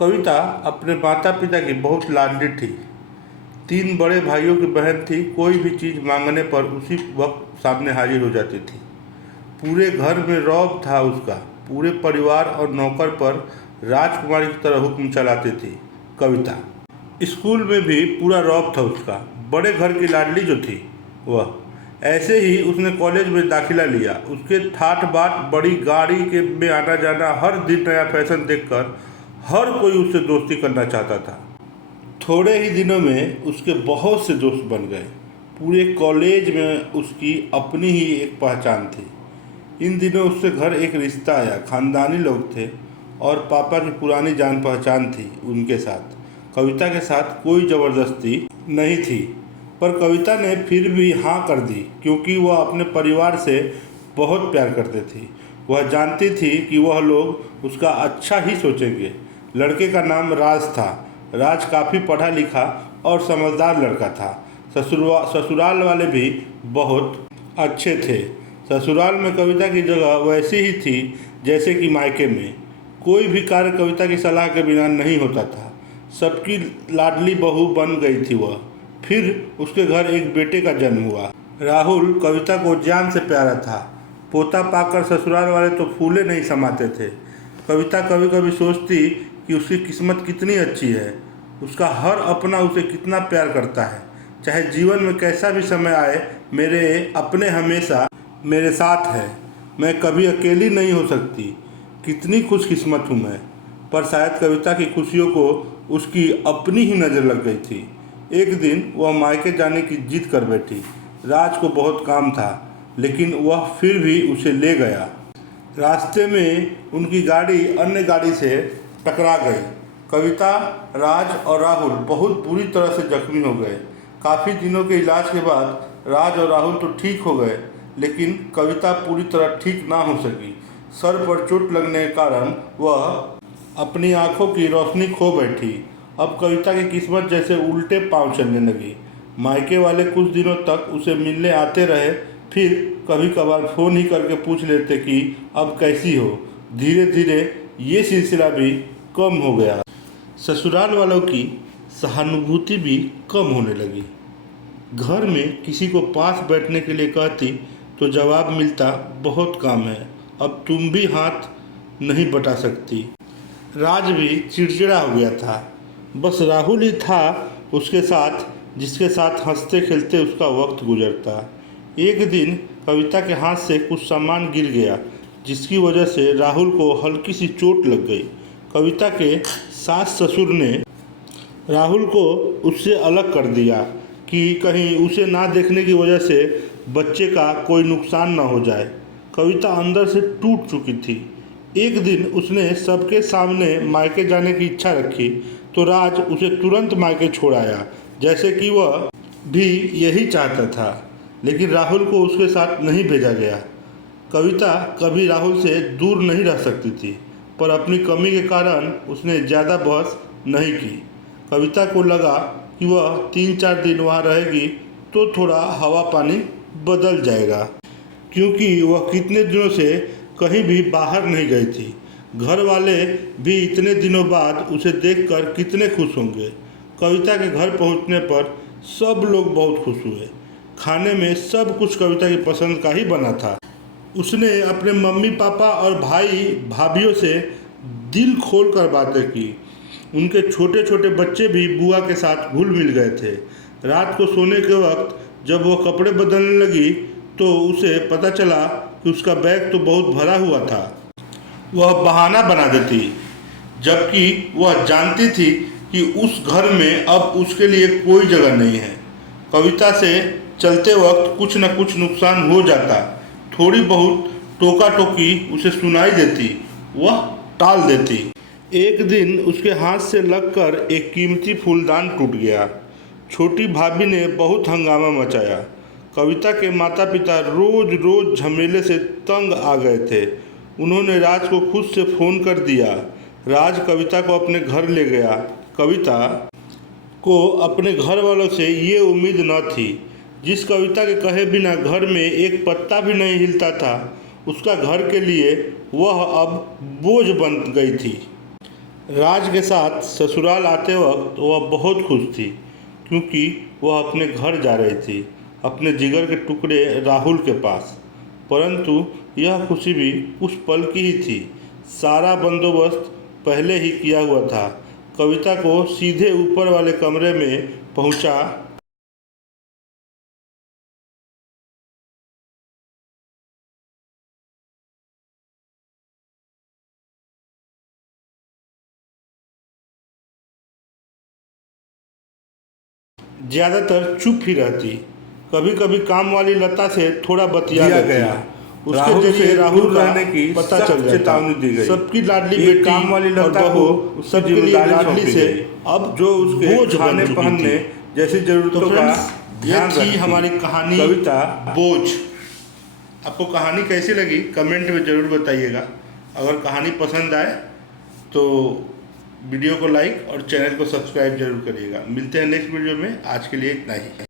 कविता अपने माता पिता की बहुत लाडली थी। 3 बड़े भाइयों की बहन थी। कोई भी चीज़ मांगने पर उसी वक्त सामने हाजिर हो जाती थी। पूरे घर में रौब था उसका। पूरे परिवार और नौकर पर राजकुमारी की तरह हुक्म चलाती थी कविता। स्कूल में भी पूरा रौब था उसका। बड़े घर की लाडली जो थी वह। ऐसे ही उसने कॉलेज में दाखिला लिया। उसके ठाट बाट, बड़ी गाड़ी के में आना जाना, हर दिन नया फैशन देखकर हर कोई उससे दोस्ती करना चाहता था। थोड़े ही दिनों में उसके बहुत से दोस्त बन गए। पूरे कॉलेज में उसकी अपनी ही एक पहचान थी। इन दिनों उससे घर एक रिश्ता आया। खानदानी लोग थे और पापा की पुरानी जान पहचान थी उनके साथ। कविता के साथ कोई ज़बरदस्ती नहीं थी, पर कविता ने फिर भी हाँ कर दी, क्योंकि वह अपने परिवार से बहुत प्यार करते थी। वह जानती थी कि वह लोग उसका अच्छा ही सोचेंगे। लड़के का नाम राज था। राज काफ़ी पढ़ा लिखा और समझदार लड़का था। ससुराल वाले भी बहुत अच्छे थे। ससुराल में कविता की जगह वैसी ही थी जैसे कि मायके में। कोई भी कार्य कविता की सलाह के बिना नहीं होता था। सबकी लाडली बहू बन गई थी वह। फिर उसके घर एक बेटे का जन्म हुआ। राहुल कविता को जान से प्यारा था। पोता पाकर ससुराल वाले तो फूले नहीं समाते थे। कविता कभी कभी सोचती कि उसकी किस्मत कितनी अच्छी है। उसका हर अपना उसे कितना प्यार करता है। चाहे जीवन में कैसा भी समय आए, मेरे अपने हमेशा मेरे साथ है। मैं कभी अकेली नहीं हो सकती। कितनी खुशकिस्मत हूँ मैं। पर शायद कविता की खुशियों को उसकी अपनी ही नज़र लग गई थी। एक दिन वह मायके जाने की जिद कर बैठी। राज को बहुत काम था, लेकिन वह फिर भी उसे ले गया। रास्ते में उनकी गाड़ी अन्य गाड़ी से टकरा गई। कविता, राज और राहुल बहुत बुरी तरह से जख्मी हो गए। काफ़ी दिनों के इलाज के बाद राज और राहुल तो ठीक हो गए, लेकिन कविता पूरी तरह ठीक ना हो सकी। सर पर चोट लगने के कारण वह अपनी आंखों की रोशनी खो बैठी। अब कविता की किस्मत जैसे उल्टे पांव चलने लगी। मायके वाले कुछ दिनों तक उसे मिलने आते रहे, फिर कभी कभार फ़ोन ही करके पूछ लेते कि अब कैसी हो। धीरे धीरे ये सिलसिला भी कम हो गया। ससुराल वालों की सहानुभूति भी कम होने लगी। घर में किसी को पास बैठने के लिए कहती तो जवाब मिलता, बहुत काम है, अब तुम भी हाथ नहीं बटा सकती। राज भी चिड़चिड़ा हो गया था। बस राहुल ही था उसके साथ, जिसके साथ हंसते खेलते उसका वक्त गुजरता। एक दिन कविता के हाथ से कुछ सामान गिर गया, जिसकी वजह से राहुल को हल्की सी चोट लग गई। कविता के सास ससुर ने राहुल को उससे अलग कर दिया कि कहीं उसे ना देखने की वजह से बच्चे का कोई नुकसान ना हो जाए। कविता अंदर से टूट चुकी थी। एक दिन उसने सबके सामने मायके जाने की इच्छा रखी तो राज उसे तुरंत मायके छोड़ आया, जैसे कि वह भी यही चाहता था। लेकिन राहुल को उसके साथ नहीं भेजा गया। कविता कभी राहुल से दूर नहीं रह सकती थी, पर अपनी कमी के कारण उसने ज़्यादा बहस नहीं की। कविता को लगा कि वह 3-4 दिन वहाँ रहेगी तो थोड़ा हवा पानी बदल जाएगा, क्योंकि वह कितने दिनों से कहीं भी बाहर नहीं गई थी। घर वाले भी इतने दिनों बाद उसे देखकर कितने खुश होंगे। कविता के घर पहुंचने पर सब लोग बहुत खुश हुए। खाने में सब कुछ कविता की पसंद का ही बना था। उसने अपने मम्मी पापा और भाई भाभीियों से दिल खोल कर बातें की। उनके छोटे छोटे बच्चे भी बुआ के साथ घुल मिल गए थे। रात को सोने के वक्त जब वह कपड़े बदलने लगी तो उसे पता चला कि उसका बैग तो बहुत भरा हुआ था। वह बहाना बना देती, जबकि वह जानती थी कि उस घर में अब उसके लिए कोई जगह नहीं है। कविता से चलते वक्त कुछ न कुछ नुकसान हो जाता। थोड़ी बहुत टोका टोकी उसे सुनाई देती, वह टाल देती। एक दिन उसके हाथ से लगकर एक कीमती फूलदान टूट गया। छोटी भाभी ने बहुत हंगामा मचाया। कविता के माता पिता रोज रोज झमेले से तंग आ गए थे। उन्होंने राज को खुद से फ़ोन कर दिया। राज कविता को अपने घर ले गया। कविता को अपने घर वालों से ये उम्मीद न थी। जिस कविता के कहे बिना घर में एक पत्ता भी नहीं हिलता था, उसका घर के लिए वह अब बोझ बन गई थी। राज के साथ ससुराल आते वक्त वह बहुत खुश थी, क्योंकि वह अपने घर जा रही थी, अपने जिगर के टुकड़े राहुल के पास। परंतु यह खुशी भी कुछ पल की ही थी। सारा बंदोबस्त पहले ही किया हुआ था। कविता को सीधे ऊपर वाले कमरे में पहुंचा। ज़्यादातर चुप ही रहती। कभी कभी काम वाली लता से थोड़ा बतिया गया। उसके जरिए राहुल रहने की पता चल जाता। चेतावनी दी गई। सबकी लाडली बेटी काम वाली लता को सबके लिए लाडली से अब जो उसके बोझ खाने पहनने जैसी जरूरतों का ध्यान रखती। हमारी कहानी कविता बोझ। आपको कहानी कैसी लगी कमेंट में ज़रूर बताइएगा। अगर कहानी पसंद आए तो वीडियो को लाइक और चैनल को सब्सक्राइब जरूर करिएगा। मिलते हैं नेक्स्ट वीडियो में। आज के लिए इतना ही।